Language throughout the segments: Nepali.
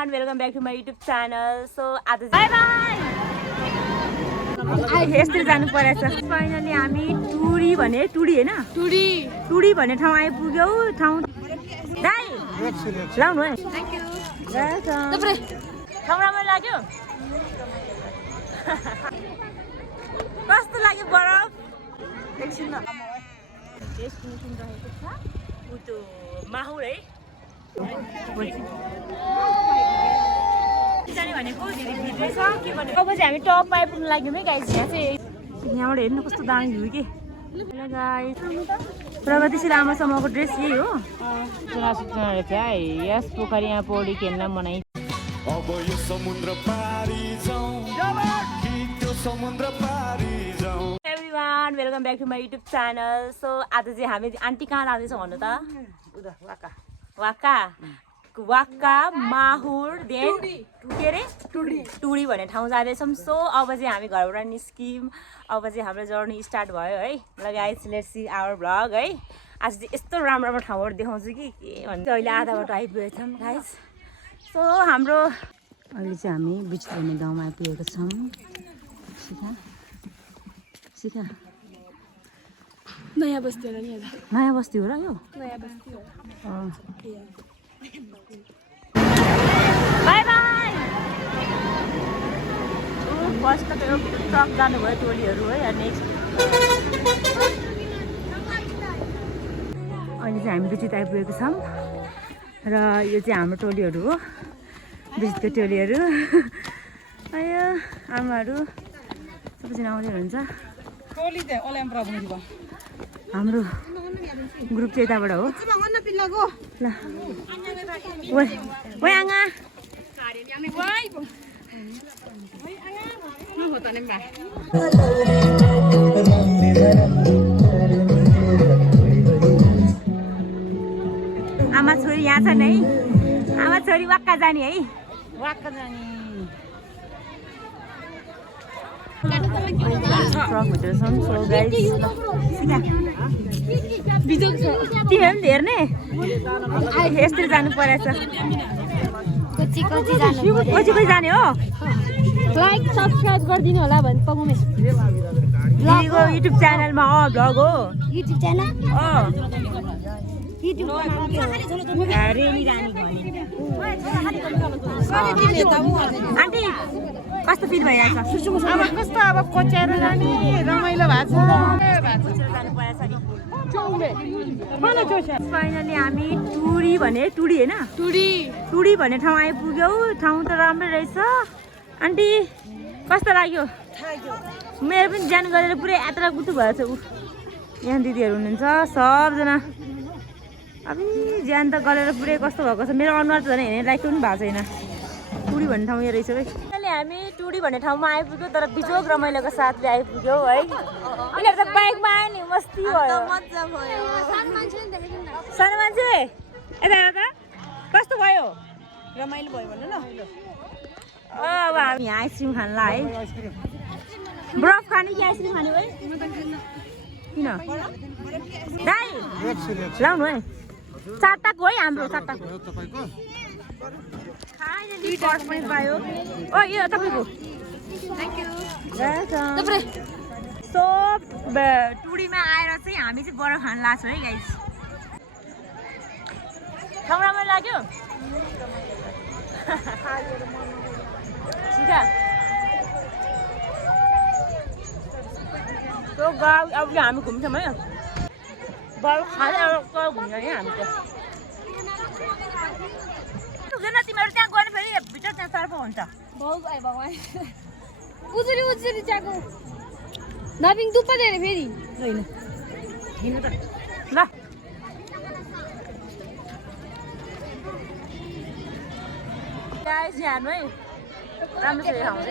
everyone, welcome back to my YouTube channel. So, bye bye. यस्तै जानु परेछ फाइनली हामी टुडी भने टुडी हैन टुडी भन्ने ठाउँ आइपुग्यौ ठाउँ दाइ लाउनु है थ्यांक यू वेलकम ठाउँ राम्रो लाग्यो कस्तो लाग्यो बरफ एकछिन न डेस्टिनेसन रहेको छ उतो माहुर है जाने भनेको भित्रै छ के भने अब चाहिँ हामी टपमा आइपुग्नु लाग्यौँ है गाइस यहाँ चाहिँ यहाँबाट हेर्नु कस्तो दामी भ्यू के हेलो गाइस प्रगतिशील आमासम्मको ड्रेस यही हो सुनासुनाहरू चाहिँ यस पोखरीमा पौडी खेल्न मनाइ अब यो समुद्र पारी जाउँ त्यो समुद्र पारी जाउँ everyone welcome back to my YouTube channel so आज चाहिँ हामी आन्टी कहाँ जाँदैछौँ भन्नु त वाका वाका माहुर देन के अरे टुडी भन्ने ठाउँ जाँदैछौँ सो अब चाहिँ हामी घरबाट निस्क्यौँ अब चाहिँ हाम्रो जर्नी स्टार्ट भयो है ल guys let's see our vlog है आज चाहिँ यस्तो राम्रो राम्रो ठाउँहरू देखाउँछु कि के भन्छ अहिले आधा बाटो आइपुगेछौँ गाइस सो हाम्रो अहिले चाहिँ हामी बिच भन्ने गाउँमा आइपुगेको छौँ सिका नयाँ बस्ती हो नि नयाँ बस्ती हो र यो नयाँ बस्ती हो बाई बाई फर्स्ट त यो ट्रक जानुभयो टोलीहरू है नेक्स्ट अहिले चाहिँ हामी बिचित आइपुगेको छौँ र यो चाहिँ हाम्रो टोलीहरू हो बिचितको टोलीहरू आयो आमाहरू सबैजना आउँदै हुनुहुन्छ हाम्रो ग्रुप चाहिँ यताबाट हो ल ओइ आङा आमा छोरी यहाँ छन् है आमा छोरी वाक्का जाने है वाक्का जाने तिमीहरू पनि हेर्ने यस्तै जानु परेछ कति जाने हो लाइक सब्सक्राइब गरिदिनु होला भने पगाउने दिदीको युट्युब च्यानलमा भ्लग हो युट्युब च्यानल आन्टी कस्तो फिल भइरहेछ अब कस्तो अब कोच्याएर जाने रमाइलो भएको छ फाइनली हामी टुडी भने टुडी होइन टुडी भन्ने ठाउँ आइपुग्यौ ठाउँ त राम्रै रहेछ आन्टी कस्तो लाग्यो मेरो पनि ज्यान गरेर पुरै यात्रा गुटु भएछ ऊ यहाँ दिदीहरू हुनुहुन्छ सबजना अब ज्यान त गरेर पुरै कस्तो भएको छ मेरो अनुहार त झन् हेर्ने लाइक पनि भएको छैन टुडी भन्ने ठाउँ यो रहेछ है अहिले हामी टुडी भन्ने ठाउँमा आइपुग्यो तर बिजोग रमाइलोको साथले आइपुग्यौ है उनीहरू त बाइकमा आयो नि मस्ती भयो सानो मान्छे यता यता कस्तो भयो रमाइलो भयो भन्नु न अब हामी यहाँ आइसक्रिम खानला है बरफ खाने कि आइसक्रिम खाने है किन दाइ लाउनु है चारवटाको है हाम्रो चारवटाको पर्स पनि पायो ओ यो तपाईँको सो टुडीमा आएर चाहिँ हामी चाहिँ बरफ खान लाग्छौँ है गाइस ठाउँ राम्रो लाग्यो अब हामी घुम्छौँ है बरफ खाने अब घुम्छ नि हामी त तिमीहरू त्यहाँ गयो फेरि भित्र त्यहाँ सर्फ हुन्छ उजुरी च्याको नबिङ दुप्पा दिएर फेरि ल गाइस यहाँ है राम्रोसँग खाउँछ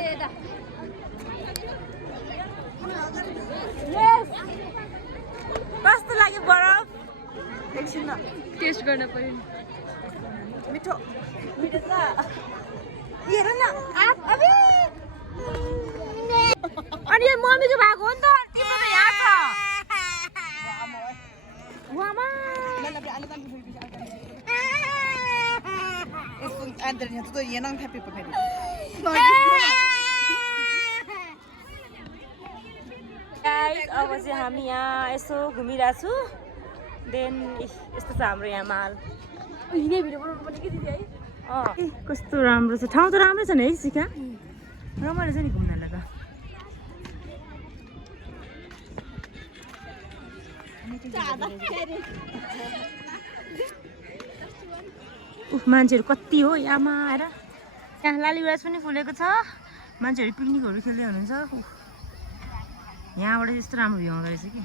कस्तो लाग्यो बरफ एकछिन न टेस्ट गर्न पर्यो मिठो मिठो छ हेर न अनि यो मम्मीको भएको हो नि त तिम्रो त यहाँ छ वामा Andrea, tu ia nang happy pa kani. Guys अब चाहिँ हामी यहाँ यसो घुमिरहेको छु देन यस्तो छ हाम्रो यहाँ माल कस्तो राम्रो छ ठाउँ त राम्रो छ नि है सिका रमाइलो छ नि घुम्नलाई त मान्छेहरू कति हो यहाँमा आएर यहाँ लालीगुराँस पनि फुलेको छ मान्छेहरू पिकनिकहरू खेल्दै हुनुहुन्छ यहाँबाट यस्तो राम्रो भ्यू आउँदो रहेछ कि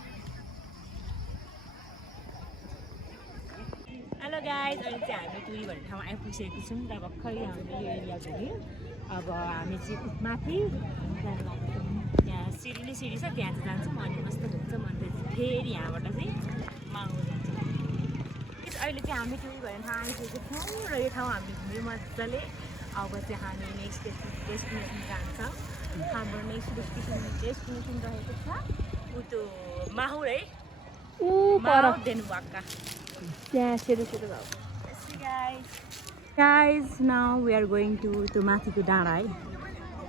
हेलो गाइस अहिले चाहिँ हामी टुरी भन्ने ठाउँमा आइपुगिसकेको छौँ र भर्खरै हामीले यो एरिया घुम्यौँ अब हामी चाहिँ माथि त्यहाँ सिडी छ त्यहाँ चाहिँ जान्छौँ अनि कस्तो हुन्छ अनि फेरि यहाँबाट चाहिँ माङ्गो जान्छौँ अहिले चाहिँ हामी टुरी भन्ने ठाउँ आइसकेको छौँ र यो ठाउँ हामीले घुम्यौँ मजाले अब चाहिँ हामी नेक्स्ट डेस्टिनेसन जान्छौँ हाम्रो नेक्स्ट डेस्टिनेसन रहेको छ उतो माहुर है देनुवाक्का त्यहाँ सेतो सेतो भएको guys now we are going to त्यो माथिको डाँडा है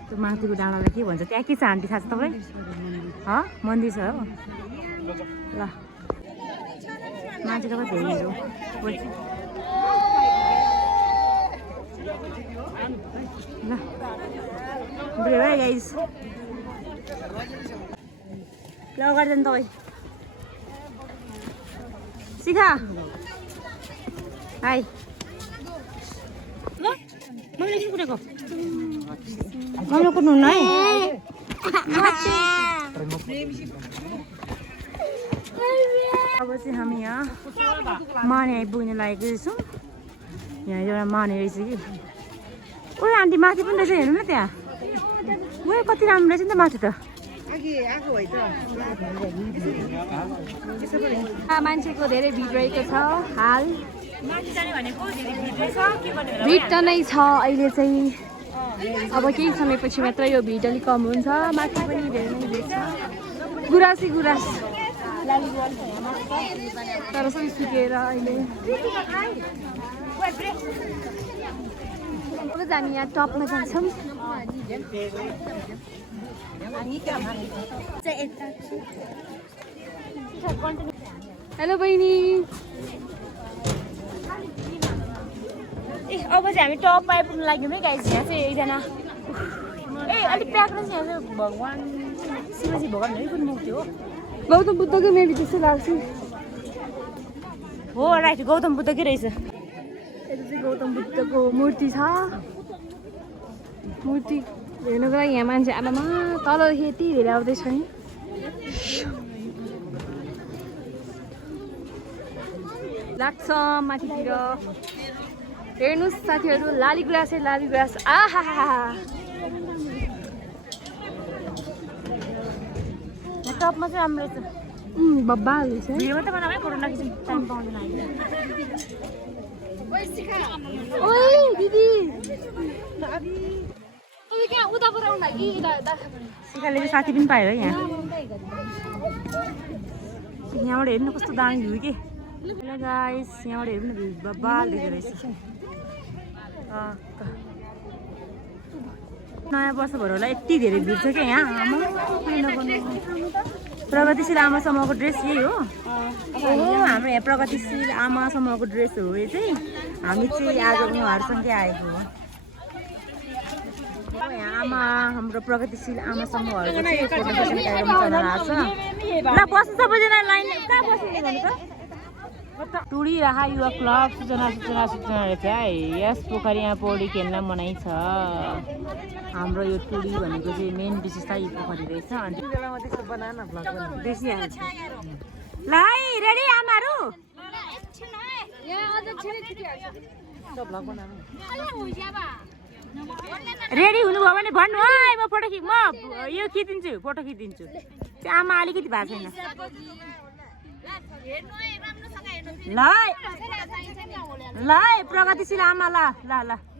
त्यो माथिको डाँडालाई के भन्छ त्यहाँ के छ आन्टी थाहा छ तपाईँ मन्दिर छ हो ल मान्छे त कति धेरै ल बुढे भयो गाइज ल अगाडि जानु तपाईँ सिखा हाई ल मैले किन कुरेको मलाई कुद्नु हुन्न है अब चाहिँ हामी यहाँ माने आइपुग्न लागेको छौँ यहाँ एउटा माने रहेछ कि ओ आन्टी माथि पनि रहेछ हेर्नु न त्यहाँ ओ कति राम्रो रहेछ नि त माथि त मान्छेको धेरै भिड रहेको छ हाल भिड त नै छ अहिले चाहिँ अब केही समयपछि मात्र यो भिड अलिक कम हुन्छ माथि पनि धेरै नै भिड छ गुराँसै गुराँस तर सबै सुकेर अहिले हामी यहाँ टपमा जान्छौँ हेलो बहिनी ए अब चाहिँ हामी टपमा आइपुग्नु लाग्यौँ है गाइस यहाँ चाहिँ एकजना ए अलिक प्याक रहेछ यहाँ चाहिँ भगवान् शिवजी भगवान्हरू पनि मूर्ति हो गौतम बुद्धको मेबी त्यस्तो लाग्छ हो राइट गौतम बुद्धकै रहेछ यता चाहिँ गौतम बुद्धको मूर्ति छ मूर्ति हेर्नुको लागि यहाँ मान्छे आमामा तलदेखि यति धेरै आउँदैछ नि लाग्छ माथितिर हेर्नुहोस् साथीहरू लालीगुराँसै लालीगुराँस आहा टपमा चाहिँ राम्रो रहेछ बब्बा रहेछ भिडियो मात्रै बनाएँ फोटो राखिदिउँ टाइम पाउँदैन अहिले ओइ दिदी तपाईँ कहाँ उता पुऱ्याउनु लागि सिकाले चाहिँ साथी पनि पायो है यहाँ यहाँबाट हेर्नु कस्तो दामी भ्यू कि हेलो गाइस यहाँबाट हेर्नु भ्यू बब्बाल देख्दो रहेछ नयाँ वर्ष भएर होला यति धेरै भिड छ क्या यहाँ आमा प्रगतिशील आमा समूहको ड्रेस यही हो हाम्रो यहाँ प्रगतिशील आमा समूहको ड्रेस हो यो चाहिँ हामी चाहिँ आज उहाँहरूसँगै आएको हो यहाँ आमा हाम्रो प्रगतिशील आमा समूहहरूको चाहिँ फोटो सेसन कार्यक्रम चलिरहेको छ ल बस्नु सबैजना लाइन कहाँ बस्नु भन्नु त टुडी राहा युवा क्लब सूचना रहेछ है यस पोखरीमा पौडी खेल्न मनाइ छ हाम्रो यो टुडी भनेको चाहिँ मेन विशेषता यो पोखरी रहेछ अनि देखिहाल्छ ल है रेडी आमाहरू रेडी हुनुभयो भने भन्नु है म फोटो खिच म यो खिचिदिन्छु फोटो खिचिदिन्छु त्यो आमा अलिकति भएको छैन ल है प्रगतिशील आमा ल ल ल